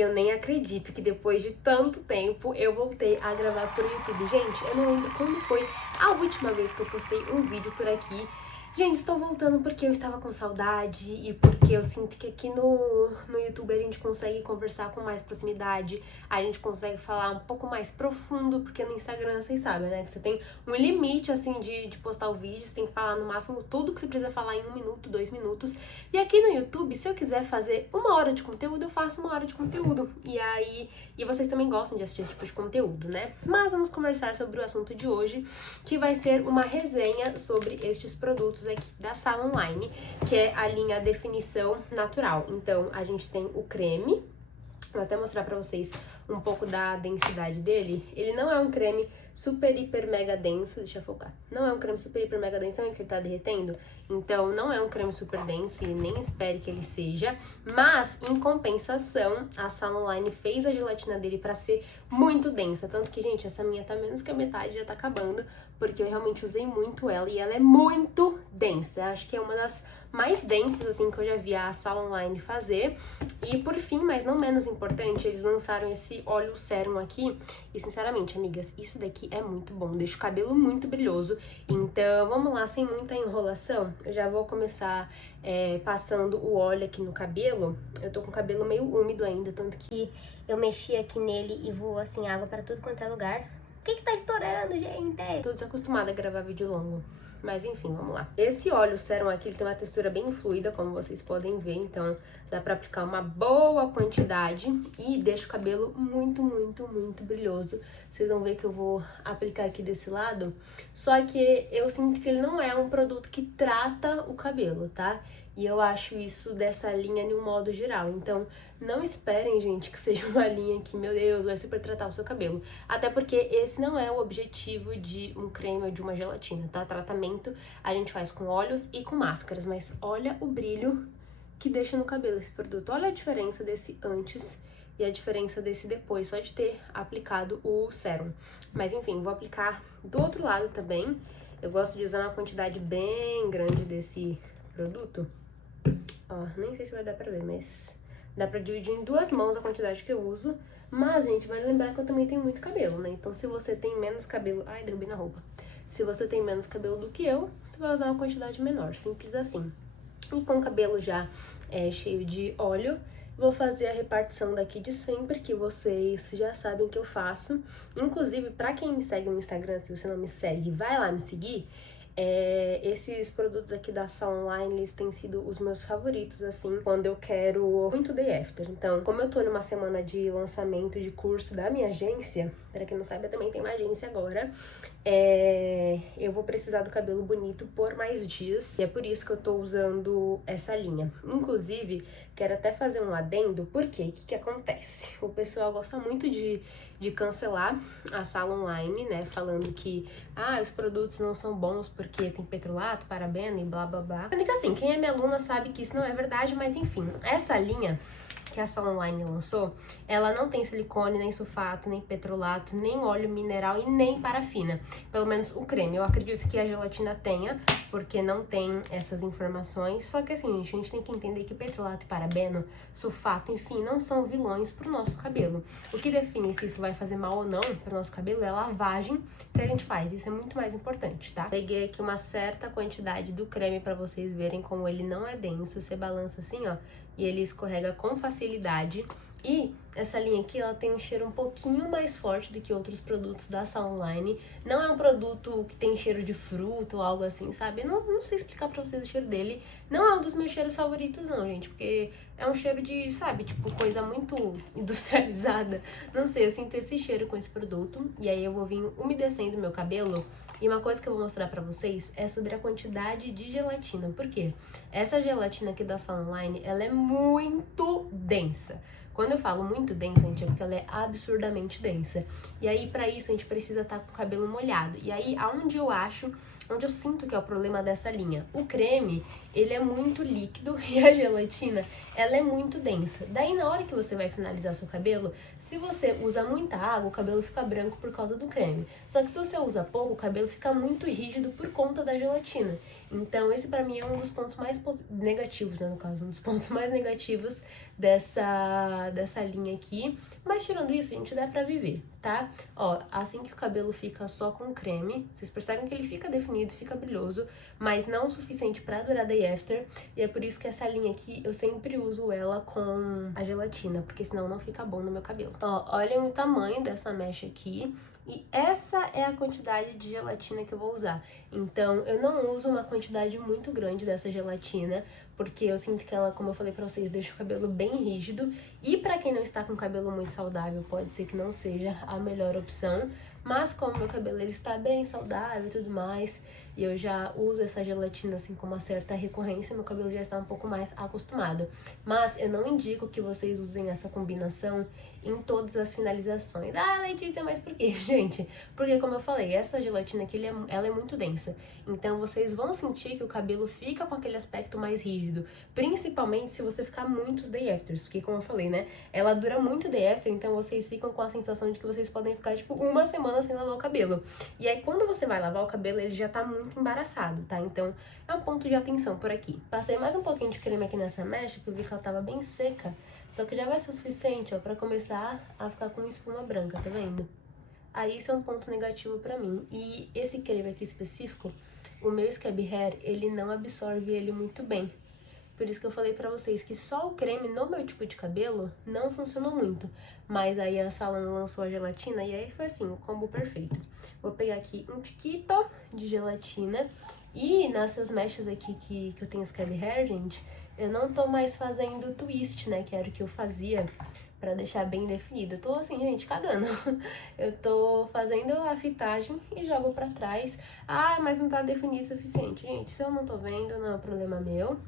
Eu nem acredito que depois de tanto tempo eu voltei a gravar por YouTube. Gente, eu não lembro quando foi a última vez que eu postei um vídeo por aqui. Gente, estou voltando porque eu estava com saudade e porque eu sinto que aqui no YouTube a gente consegue conversar com mais proximidade, a gente consegue falar um pouco mais profundo, porque no Instagram vocês sabem, né, que você tem um limite, assim, de postar o vídeo, você tem que falar no máximo tudo que você precisa falar em 1 minuto, 2 minutos. E aqui no YouTube, se eu quiser fazer 1 hora de conteúdo, eu faço 1 hora de conteúdo. E vocês também gostam de assistir esse tipo de conteúdo, né? Mas vamos conversar sobre o assunto de hoje, que vai ser uma resenha sobre estes produtos aqui da Sala Online, que é a linha Definição Natural. Então, a gente tem o creme, vou até mostrar pra vocês um pouco da densidade dele. Ele não é um creme super, hiper, mega denso, deixa eu focar. Não é um creme super, hiper, mega denso, também que ele tá derretendo. Então, não é um creme super denso e nem espere que ele seja. Mas, em compensação, a Sala Online fez a gelatina dele pra ser muito densa. Tanto que, gente, essa minha tá menos que a metade, já tá acabando, porque eu realmente usei muito ela e ela é muito densa. Acho que é uma das mais densas, assim, que eu já vi a Sala Online fazer. E, por fim, mas não menos importante, eles lançaram esse óleo sérum aqui. E, sinceramente, amigas, isso daqui é muito bom, deixa o cabelo muito brilhoso. Então, vamos lá, sem muita enrolação, eu já vou começar passando o óleo aqui no cabelo. Eu tô com o cabelo meio úmido ainda, tanto que eu mexi aqui nele e voou, assim, água pra tudo quanto é lugar. Por que tá estourando, gente? Tô desacostumada a gravar vídeo longo. Mas enfim, vamos lá. Esse óleo sérum aqui, ele tem uma textura bem fluida, como vocês podem ver. Então, dá pra aplicar uma boa quantidade e deixa o cabelo muito, muito, muito brilhoso. Vocês vão ver que eu vou aplicar aqui desse lado. Só que eu sinto que ele não é um produto que trata o cabelo, tá? E eu acho isso dessa linha de um modo geral. Então, não esperem, gente, que seja uma linha que, meu Deus, vai super tratar o seu cabelo. Até porque esse não é o objetivo de um creme ou de uma gelatina, tá? Tratamento a gente faz com óleos e com máscaras. Mas olha o brilho que deixa no cabelo esse produto. Olha a diferença desse antes e a diferença desse depois, só de ter aplicado o sérum. Mas enfim, vou aplicar do outro lado também. Eu gosto de usar uma quantidade bem grande desse produto. Ó, nem sei se vai dar pra ver, mas dá pra dividir em 2 mãos a quantidade que eu uso. Mas, gente, vale lembrar que eu também tenho muito cabelo, né? Então, se você tem menos cabelo... Ai, derrubei na roupa. Se você tem menos cabelo do que eu, você vai usar uma quantidade menor, simples assim. E com o cabelo já cheio de óleo, vou fazer a repartição daqui de sempre, que vocês já sabem que eu faço. Inclusive, pra quem me segue no Instagram, se você não me segue, vai lá me seguir. Esses produtos aqui da Sala Online, eles têm sido os meus favoritos, assim, quando eu quero muito day after. Então, como eu tô numa semana de lançamento de curso da minha agência, pra quem não sabe, eu também tenho uma agência agora, eu vou precisar do cabelo bonito por mais dias, e é por isso que eu tô usando essa linha. Inclusive, quero até fazer um adendo, porque o que acontece? O pessoal gosta muito de cancelar a Sala Online, né, falando que os produtos não são bons porque tem petrolato, parabeno e blá blá blá. Sendo que assim, quem é minha aluna sabe que isso não é verdade, mas enfim, essa linha que a Sala Online lançou, ela não tem silicone, nem sulfato, nem petrolato, nem óleo mineral e nem parafina. Pelo menos o creme. Eu acredito que a gelatina tenha, porque não tem essas informações. Só que assim, gente, a gente tem que entender que petrolato e parabeno, sulfato, enfim, não são vilões pro nosso cabelo. O que define se isso vai fazer mal ou não pro nosso cabelo é a lavagem que a gente faz. Isso é muito mais importante, tá? Peguei aqui uma certa quantidade do creme pra vocês verem como ele não é denso. Você balança assim, ó, e ele escorrega com facilidade. E essa linha aqui, ela tem um cheiro um pouquinho mais forte do que outros produtos da Sala Online. Não é um produto que tem cheiro de fruta ou algo assim, sabe? Não sei explicar pra vocês o cheiro dele. Não é um dos meus cheiros favoritos não, gente, porque é um cheiro de, sabe, tipo, coisa muito industrializada. Não sei, eu sinto esse cheiro com esse produto. E aí eu vou vir umedecendo meu cabelo. E uma coisa que eu vou mostrar pra vocês é sobre a quantidade de gelatina. Por quê? Essa gelatina aqui da Sala Online, ela é muito densa. Quando eu falo muito densa, gente, é porque ela é absurdamente densa. E aí, pra isso, a gente precisa estar com o cabelo molhado. E aí, aonde eu acho onde eu sinto que é o problema dessa linha. O creme, ele é muito líquido e a gelatina, ela é muito densa. Daí, na hora que você vai finalizar seu cabelo, se você usa muita água, o cabelo fica branco por causa do creme. Só que se você usa pouco, o cabelo fica muito rígido por conta da gelatina. Então, esse pra mim é um dos pontos mais negativos, né, no caso, um dos pontos mais negativos dessa linha aqui. Mas tirando isso, a gente dá pra viver, tá? Ó, assim que o cabelo fica só com creme, vocês percebem que ele fica definido, fica brilhoso, mas não o suficiente pra durar day after. E é por isso que essa linha aqui, eu sempre uso ela com a gelatina, porque senão não fica bom no meu cabelo. Ó, olhem o tamanho dessa mecha aqui. E essa é a quantidade de gelatina que eu vou usar. Então, eu não uso uma quantidade muito grande dessa gelatina, porque eu sinto que ela, como eu falei pra vocês, deixa o cabelo bem rígido. E pra quem não está com cabelo muito saudável, pode ser que não seja a melhor opção. Mas como meu cabelo ele está bem saudável e tudo mais, e eu já uso essa gelatina assim com uma certa recorrência, meu cabelo já está um pouco mais acostumado. Mas eu não indico que vocês usem essa combinação em todas as finalizações. Ah, Letícia, mas por quê, gente? Porque, como eu falei, essa gelatina aqui, ela é muito densa. Então, vocês vão sentir que o cabelo fica com aquele aspecto mais rígido. Principalmente se você ficar muitos day afters. Porque, como eu falei, né? Ela dura muito day after, então vocês ficam com a sensação de que vocês podem ficar, tipo, uma semana sem lavar o cabelo. E aí, quando você vai lavar o cabelo, ele já tá muito embaraçado, tá? Então, é um ponto de atenção por aqui. Passei mais um pouquinho de creme aqui nessa mecha, que eu vi que ela tava bem seca. Só que já vai ser o suficiente, ó, pra começar a ficar com espuma branca, tá vendo? Aí isso é um ponto negativo pra mim. E esse creme aqui específico, o meu Scab Hair, ele não absorve ele muito bem. Por isso que eu falei pra vocês que só o creme no meu tipo de cabelo não funcionou muito. Mas aí a Salon lançou a gelatina e aí foi assim, o combo perfeito. Vou pegar aqui um tiquito de gelatina. E nessas mechas aqui que eu tenho Scab Hair, gente, eu não tô mais fazendo twist, né, que era o que eu fazia pra deixar bem definido. Eu tô assim, gente, cagando. Eu tô fazendo a fitagem e jogo pra trás. Ah, mas não tá definido o suficiente. Gente, se eu não tô vendo, não é problema meu.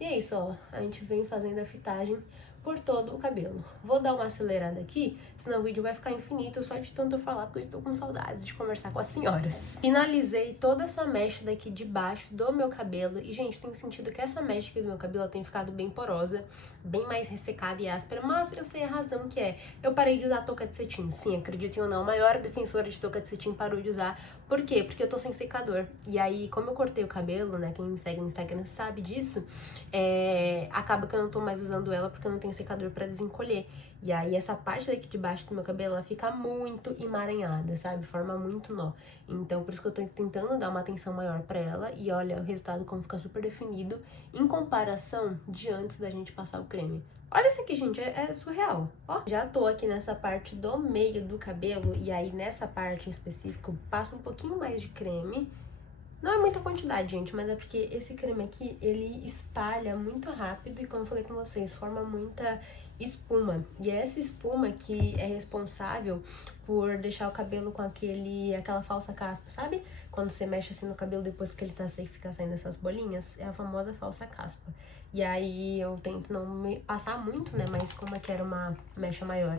E é isso, ó, a gente vem fazendo a fitagem por todo o cabelo. Vou dar uma acelerada aqui, senão o vídeo vai ficar infinito só de tanto eu falar, porque eu estou com saudades de conversar com as senhoras. Finalizei toda essa mecha daqui de baixo do meu cabelo, e, gente, tem sentido que essa mecha aqui do meu cabelo tem ficado bem porosa, bem mais ressecada e áspera, mas eu sei a razão que é. Eu parei de usar touca de cetim, sim, acreditem ou não, a maior defensora de touca de cetim parou de usar. Por quê? Porque eu tô sem secador. E aí, como eu cortei o cabelo, né, quem me segue no Instagram sabe disso, acaba que eu não tô mais usando ela porque eu não tenho secador pra desencolher. E aí essa parte daqui de baixo do meu cabelo, ela fica muito emaranhada, sabe? Forma muito nó. Então por isso que eu tô tentando dar uma atenção maior pra ela. E olha o resultado como fica super definido em comparação de antes da gente passar o creme. Olha isso aqui, gente, é surreal, ó. Já tô aqui nessa parte do meio do cabelo e aí nessa parte em específico passo um pouquinho mais de creme. Não é muita quantidade, gente, mas é porque esse creme aqui, ele espalha muito rápido e, como eu falei com vocês, forma muita espuma. E é essa espuma que é responsável por deixar o cabelo com aquela falsa caspa, sabe? Quando você mexe assim no cabelo depois que ele tá seco, fica saindo essas bolinhas, é a famosa falsa caspa. E aí eu tento não me passar muito, né, mas como é que era uma mecha maior,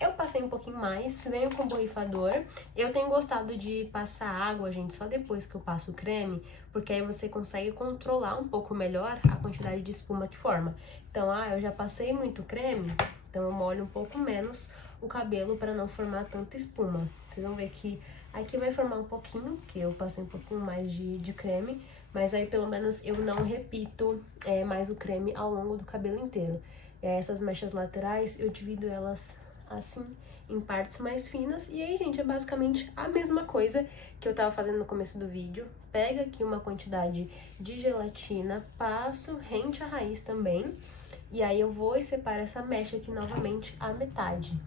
eu passei um pouquinho mais, venho com borrifador. Eu tenho gostado de passar água, gente, só depois que eu passo o creme, porque aí você consegue controlar um pouco melhor a quantidade de espuma que forma. Então, eu já passei muito creme, então eu molho um pouco menos o cabelo para não formar tanta espuma. Vocês vão ver que aqui vai formar um pouquinho, que eu passei um pouquinho mais de creme, mas aí pelo menos eu não repito mais o creme ao longo do cabelo inteiro. Essas mechas laterais, eu divido elas assim, em partes mais finas. E aí, gente, é basicamente a mesma coisa que eu tava fazendo no começo do vídeo. Pega aqui uma quantidade de gelatina, passo rente à raiz também. E aí eu vou e separo essa mecha aqui novamente à metade.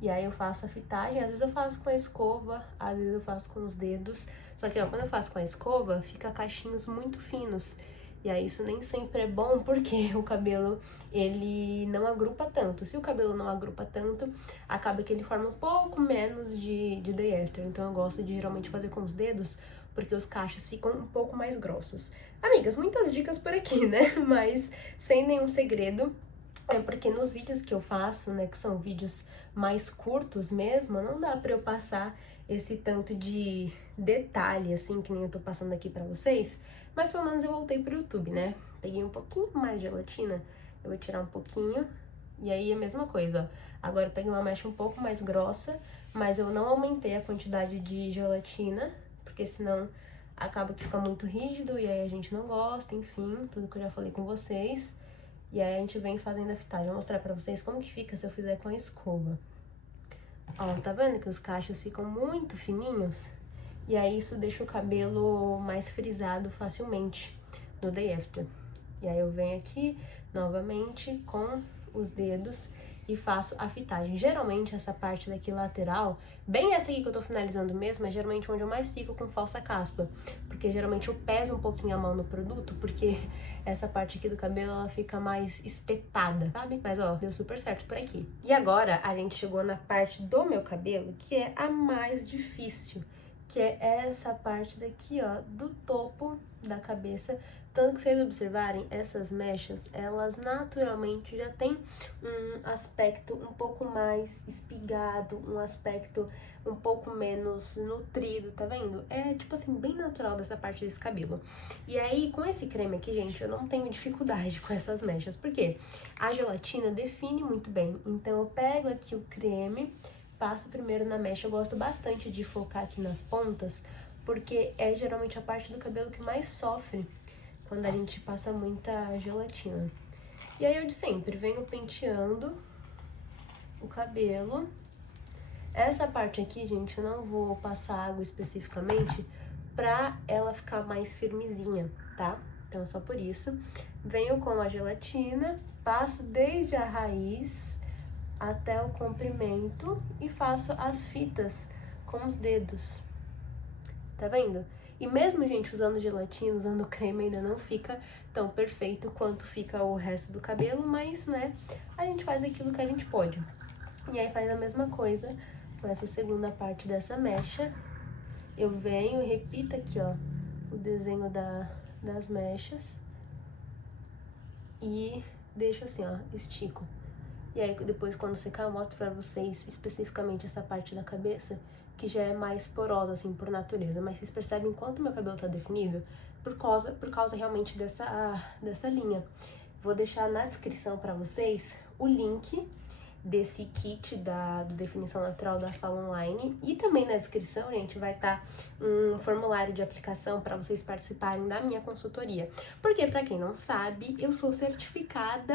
E aí eu faço a fitagem, às vezes eu faço com a escova, às vezes eu faço com os dedos. Só que, ó, quando eu faço com a escova, fica cachinhos muito finos. E aí isso nem sempre é bom, porque o cabelo, ele não agrupa tanto. Se o cabelo não agrupa tanto, acaba que ele forma um pouco menos de day after. Então eu gosto de geralmente fazer com os dedos, porque os cachos ficam um pouco mais grossos. Amigas, muitas dicas por aqui, né? Mas sem nenhum segredo. É porque nos vídeos que eu faço, né, que são vídeos mais curtos mesmo, não dá pra eu passar esse tanto de detalhe, assim, que nem eu tô passando aqui pra vocês. Mas pelo menos eu voltei pro YouTube, né? Peguei um pouquinho mais de gelatina, eu vou tirar um pouquinho. E aí a mesma coisa, ó. Agora eu peguei uma mecha um pouco mais grossa, mas eu não aumentei a quantidade de gelatina, porque senão acaba que fica muito rígido e aí a gente não gosta, enfim, tudo que eu já falei com vocês. E aí a gente vem fazendo a fitagem. Vou mostrar pra vocês como que fica se eu fizer com a escova. Ó, tá vendo que os cachos ficam muito fininhos? E aí isso deixa o cabelo mais frisado facilmente no day after. E aí eu venho aqui novamente com os dedos e faço a fitagem. Geralmente essa parte daqui lateral, bem essa aqui que eu tô finalizando mesmo, é geralmente onde eu mais fico com falsa caspa. Porque geralmente eu peso um pouquinho a mão no produto, porque essa parte aqui do cabelo ela fica mais espetada, sabe? Mas ó, deu super certo por aqui. E agora a gente chegou na parte do meu cabelo, que é a mais difícil, que é essa parte daqui, ó, do topo da cabeça. Tanto que vocês observarem, essas mechas, elas naturalmente já têm um aspecto um pouco mais espigado, um aspecto um pouco menos nutrido, tá vendo? É, tipo assim, bem natural dessa parte desse cabelo. E aí, com esse creme aqui, gente, eu não tenho dificuldade com essas mechas, porque a gelatina define muito bem. Então, eu pego aqui o creme, passo primeiro na mecha. Eu gosto bastante de focar aqui nas pontas, porque é geralmente a parte do cabelo que mais sofre quando a gente passa muita gelatina. E aí eu de sempre venho penteando o cabelo. Essa parte aqui, gente, eu não vou passar água especificamente pra ela ficar mais firmezinha, tá? Então é só por isso. Venho com a gelatina, passo desde a raiz até o comprimento e faço as fitas com os dedos. Tá vendo? E mesmo, gente, usando gelatina, usando creme, ainda não fica tão perfeito quanto fica o resto do cabelo, mas, né, a gente faz aquilo que a gente pode. E aí faz a mesma coisa com essa segunda parte dessa mecha. Eu venho e repito aqui, ó, o desenho das mechas e deixo assim, ó, estico. E aí depois, quando secar, eu mostro pra vocês especificamente essa parte da cabeça, que já é mais porosa, assim, por natureza. Mas vocês percebem quanto meu cabelo tá definido por causa realmente dessa linha. Vou deixar na descrição pra vocês o link desse kit do Definição Natural da Sala Online. E também na descrição, gente, vai estar um formulário de aplicação para vocês participarem da minha consultoria. Porque, para quem não sabe, eu sou certificada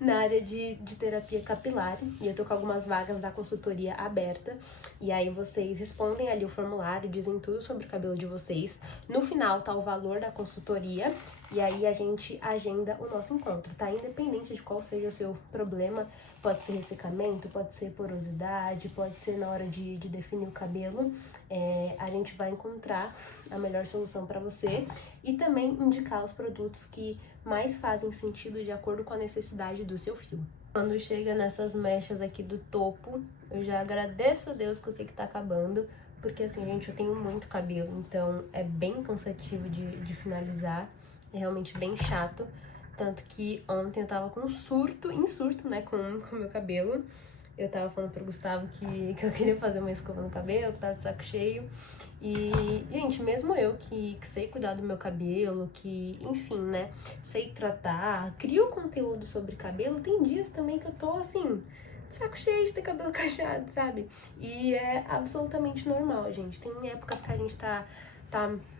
na área de terapia capilar e eu tô com algumas vagas da consultoria aberta. E aí vocês respondem ali o formulário, dizem tudo sobre o cabelo de vocês. No final tá o valor da consultoria e aí a gente agenda o nosso encontro, tá? Independente de qual seja o seu problema, pode ser ressecamento, pode ser porosidade, pode ser na hora de definir o cabelo, a gente vai encontrar a melhor solução para você e também indicar os produtos que mais fazem sentido de acordo com a necessidade do seu fio. Quando chega nessas mechas aqui do topo, eu já agradeço a Deus que eu sei que tá acabando, porque assim, gente, eu tenho muito cabelo, então é bem cansativo de finalizar, é realmente bem chato. Tanto que ontem eu tava com surto, né, com o meu cabelo. Eu tava falando pro Gustavo que eu queria fazer uma escova no cabelo, que tava de saco cheio. E, gente, mesmo eu que sei cuidar do meu cabelo, que, enfim, né, sei tratar, crio conteúdo sobre cabelo, tem dias também que eu tô, assim, de saco cheio de ter cabelo cacheado, sabe? E é absolutamente normal, gente. Tem épocas que a gente tá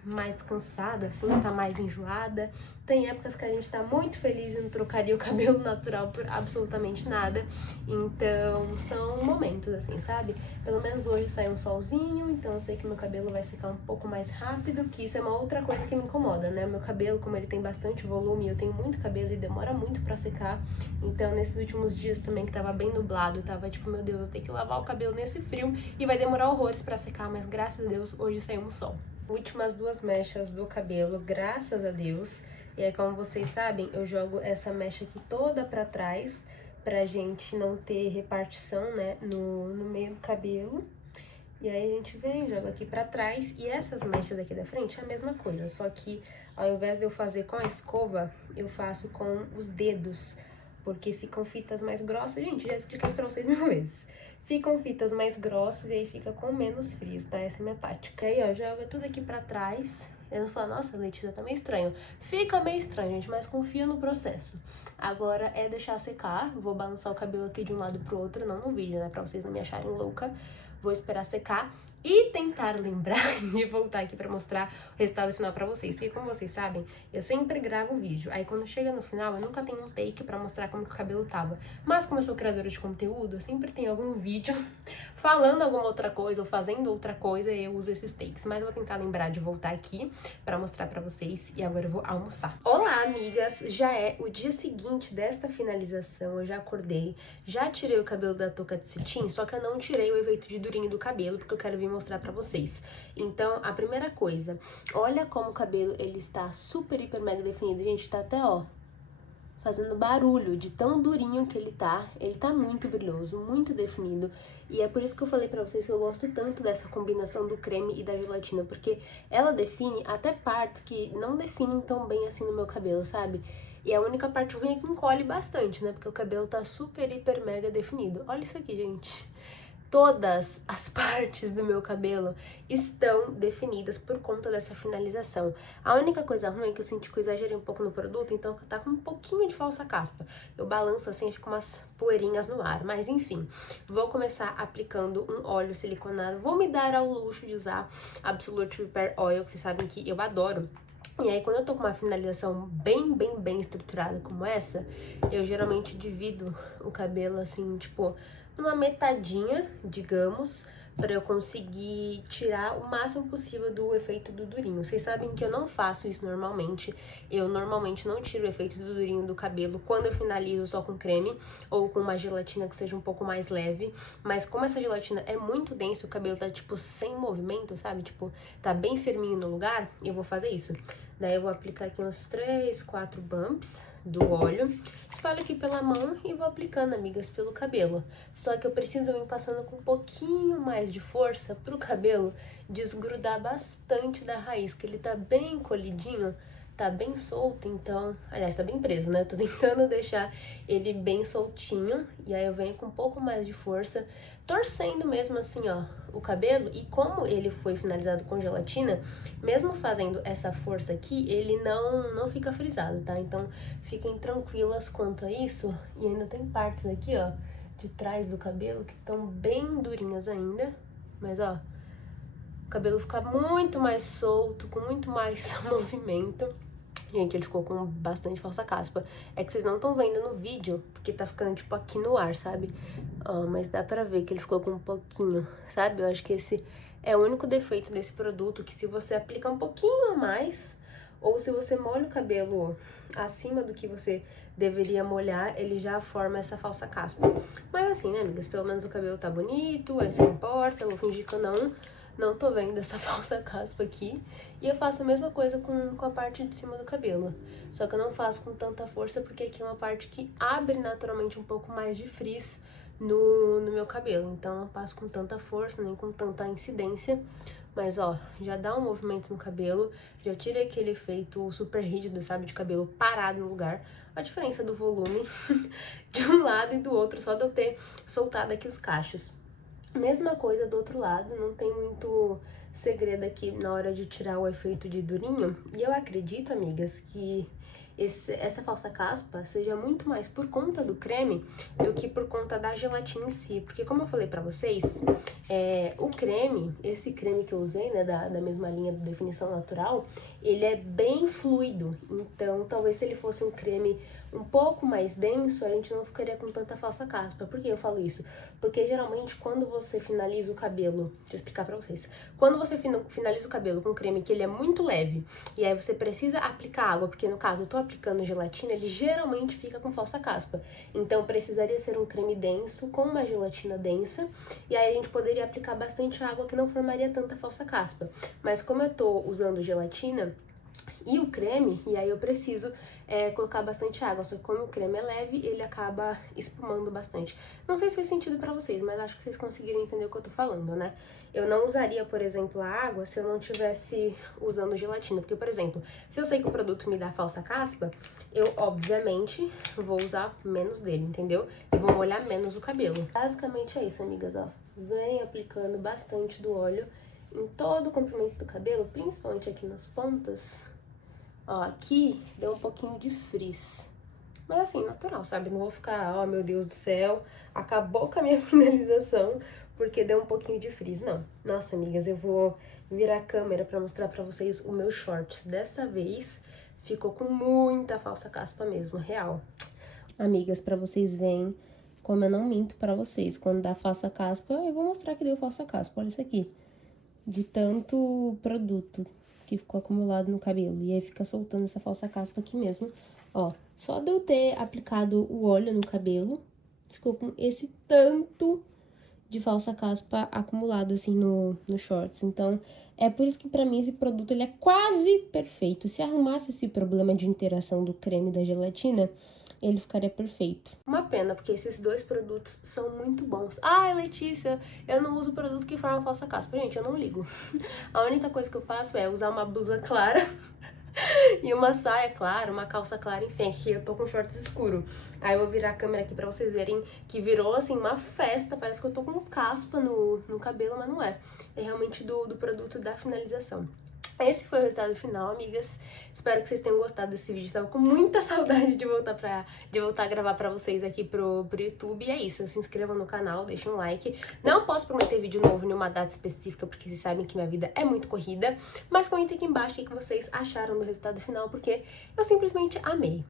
mais cansada, assim, tá mais enjoada. Tem épocas que a gente tá muito feliz e não trocaria o cabelo natural por absolutamente nada. Então, são momentos, assim, sabe? Pelo menos hoje saiu um solzinho, então eu sei que meu cabelo vai secar um pouco mais rápido, que isso é uma outra coisa que me incomoda, né? Meu cabelo, como ele tem bastante volume, eu tenho muito cabelo e demora muito pra secar. Então, nesses últimos dias também, que tava bem nublado, tava tipo, meu Deus, eu tenho que lavar o cabelo nesse frio e vai demorar horrores pra secar, mas graças a Deus, hoje saiu um sol. Últimas duas mechas do cabelo, graças a Deus. E aí, como vocês sabem, eu jogo essa mecha aqui toda pra trás, pra gente não ter repartição, né, no meio do cabelo. E aí a gente vem, joga aqui pra trás. E essas mechas aqui da frente é a mesma coisa, só que ao invés de eu fazer com a escova, eu faço com os dedos. porque ficam fitas mais grossas. Gente, já expliquei isso pra vocês 1000 vezes. Ficam fitas mais grossas e aí fica com menos frizz, tá? Essa é a minha tática. Aí, ó, joga tudo aqui pra trás. Eu não falo, nossa, Letícia, tá meio estranho. Fica meio estranho, gente, mas confia no processo. Agora é deixar secar. Vou balançar o cabelo aqui de um lado pro outro, não no vídeo, né? Pra vocês não me acharem louca. Vou esperar secar e tentar lembrar de voltar aqui pra mostrar o resultado final pra vocês. Porque como vocês sabem, eu sempre gravo vídeo. Aí quando chega no final, eu nunca tenho um take pra mostrar como que o cabelo tava. Mas como eu sou criadora de conteúdo, eu sempre tenho algum vídeo falando alguma outra coisa ou fazendo outra coisa e eu uso esses takes. Mas eu vou tentar lembrar de voltar aqui pra mostrar pra vocês. E agora eu vou almoçar. Olá, amigas! Já é o dia seguinte desta finalização. Eu já acordei, já tirei o cabelo da touca de cetim, só que eu não tirei o efeito de durinho do cabelo, porque eu quero vir mostrar pra vocês. Então, a primeira coisa, olha como o cabelo, ele está super, hiper, mega definido. Gente, tá até, ó, fazendo barulho de tão durinho que ele tá. Ele tá muito brilhoso, muito definido. E é por isso que eu falei pra vocês que eu gosto tanto dessa combinação do creme e da gelatina, porque ela define até partes que não definem tão bem assim no meu cabelo, sabe? E a única parte ruim é que encolhe bastante, né? Porque o cabelo tá super, hiper, mega definido. Olha isso aqui, gente. Todas as partes do meu cabelo estão definidas por conta dessa finalização. A única coisa ruim é que eu senti que eu exagerei um pouco no produto, então tá com um pouquinho de falsa caspa. Eu balanço assim e fica umas poeirinhas no ar, mas enfim. Vou começar aplicando um óleo siliconado. Vou me dar ao luxo de usar Absolute Repair Oil, que vocês sabem que eu adoro. E aí, quando eu tô com uma finalização bem estruturada como essa, eu geralmente divido o cabelo assim, tipo, numa metadinha, digamos, pra eu conseguir tirar o máximo possível do efeito do durinho. Vocês sabem que eu não faço isso normalmente. Eu normalmente não tiro o efeito do durinho do cabelo quando eu finalizo só com creme ou com uma gelatina que seja um pouco mais leve. Mas como essa gelatina é muito densa, o cabelo tá, tipo, sem movimento, sabe? Tipo, tá bem firminho no lugar, eu vou fazer isso. Daí eu vou aplicar aqui uns 3, 4 bumps do óleo. Espalho aqui pela mão e vou aplicando, amigas, pelo cabelo. Só que eu preciso vir passando com um pouquinho mais de força pro cabelo desgrudar bastante da raiz, que ele tá bem encolhidinho, tá bem solto, então... Aliás, tá bem preso, né? Tô tentando deixar ele bem soltinho. E aí eu venho com um pouco mais de força, torcendo mesmo assim, ó, o cabelo. E como ele foi finalizado com gelatina, mesmo fazendo essa força aqui, ele não fica frisado, tá? Então, fiquem tranquilas quanto a isso. E ainda tem partes aqui, ó, de trás do cabelo que estão bem durinhas ainda. Mas, ó, o cabelo fica muito mais solto, com muito mais movimento. Gente, ele ficou com bastante falsa caspa. É que vocês não estão vendo no vídeo, porque tá ficando, tipo, aqui no ar, sabe? Ó, mas dá pra ver que ele ficou com um pouquinho, sabe? Eu acho que esse é o único defeito desse produto, que se você aplica um pouquinho a mais, ou se você molha o cabelo acima do que você deveria molhar, ele já forma essa falsa caspa. Mas assim, né, amigas? Pelo menos o cabelo tá bonito, isso não importa, eu vou fingir que eu não tô vendo essa falsa caspa aqui. E eu faço a mesma coisa com a parte de cima do cabelo. Só que eu não faço com tanta força, porque aqui é uma parte que abre naturalmente um pouco mais de frizz no meu cabelo. Então eu não passo com tanta força, nem com tanta incidência. Mas ó, já dá um movimento no cabelo, já tira aquele efeito super rígido, sabe? De cabelo parado no lugar. A diferença do volume de um lado e do outro, só de eu ter soltado aqui os cachos. Mesma coisa do outro lado, não tem muito segredo aqui na hora de tirar o efeito de durinho. E eu acredito, amigas, que essa falsa caspa seja muito mais por conta do creme do que por conta da gelatina em si. Porque como eu falei pra vocês, o creme, esse creme que eu usei, né, da mesma linha da definição natural, ele é bem fluido. Então, talvez se ele fosse um creme um pouco mais denso, a gente não ficaria com tanta falsa caspa. Por que eu falo isso? Porque geralmente quando você finaliza o cabelo, deixa eu explicar pra vocês, quando você finaliza o cabelo com creme que ele é muito leve, e aí você precisa aplicar água, porque no caso eu tô aplicando gelatina, ele geralmente fica com falsa caspa. Então precisaria ser um creme denso com uma gelatina densa, e aí a gente poderia aplicar bastante água que não formaria tanta falsa caspa. Mas como eu tô usando gelatina, E o creme, e aí eu preciso colocar bastante água, só que como o creme é leve, ele acaba espumando bastante. Não sei se faz sentido pra vocês, mas acho que vocês conseguiram entender o que eu tô falando, né? Eu não usaria, por exemplo, a água se eu não estivesse usando gelatina, porque, por exemplo, se eu sei que o produto me dá falsa caspa, eu, obviamente, vou usar menos dele, entendeu? E vou molhar menos o cabelo. Basicamente é isso, amigas, ó. Vem aplicando bastante do óleo em todo o comprimento do cabelo, principalmente aqui nas pontas. Ó, aqui deu um pouquinho de frizz. Mas assim, natural, sabe? Não vou ficar, ó, meu Deus do céu, acabou com a minha finalização porque deu um pouquinho de frizz. Não. Nossa, amigas, eu vou virar a câmera pra mostrar pra vocês o meu shorts. Dessa vez ficou com muita falsa caspa mesmo, real. Amigas, pra vocês verem como eu não minto pra vocês. Quando dá falsa caspa, eu vou mostrar que deu falsa caspa. Olha isso aqui. De tanto produto que ficou acumulado no cabelo. E aí fica soltando essa falsa caspa aqui mesmo. Ó, só de eu ter aplicado o óleo no cabelo, ficou com esse tanto de falsa caspa acumulado assim no shorts. Então, é por isso que pra mim esse produto ele é quase perfeito. Se arrumasse esse problema de interação do creme e da gelatina, ele ficaria perfeito. Uma pena, porque esses dois produtos são muito bons. Ai, Letícia, eu não uso produto que forma falsa caspa. Gente, eu não ligo. A única coisa que eu faço é usar uma blusa clara e uma saia clara, uma calça clara, enfim, que eu tô com shorts escuro. Aí eu vou virar a câmera aqui pra vocês verem que virou, assim, uma festa. Parece que eu tô com caspa no cabelo, mas não é. É realmente do produto da finalização. Esse foi o resultado final, amigas. Espero que vocês tenham gostado desse vídeo. Tava com muita saudade de voltar a gravar pra vocês aqui pro YouTube. E é isso, se inscrevam no canal, deixem um like. Não posso prometer vídeo novo em uma data específica, porque vocês sabem que minha vida é muito corrida. Mas comentem aqui embaixo o que vocês acharam do resultado final, porque eu simplesmente amei.